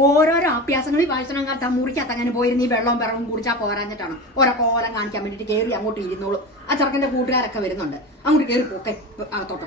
ഓരോരോ അഭ്യാസങ്ങളിൽ വയസ്സനം കാലത്ത് ആ മുറിക്കകത്ത് അങ്ങനെ പോയിരുന്ന് ഈ വെള്ളവും പിറവും കുടിച്ചാൽ പോരാഞ്ഞിട്ടാണ് ഓരോ കോലം കാണിക്കാൻ വേണ്ടിയിട്ട് കയറി അങ്ങോട്ട് ഇരുന്നോളൂ. ആ ചെറുക്കൻ്റെ കൂട്ടുകാരൊക്കെ വരുന്നുണ്ട്, അങ്ങോട്ട് കയറി പോക്കെ അകത്തോട്ടോ.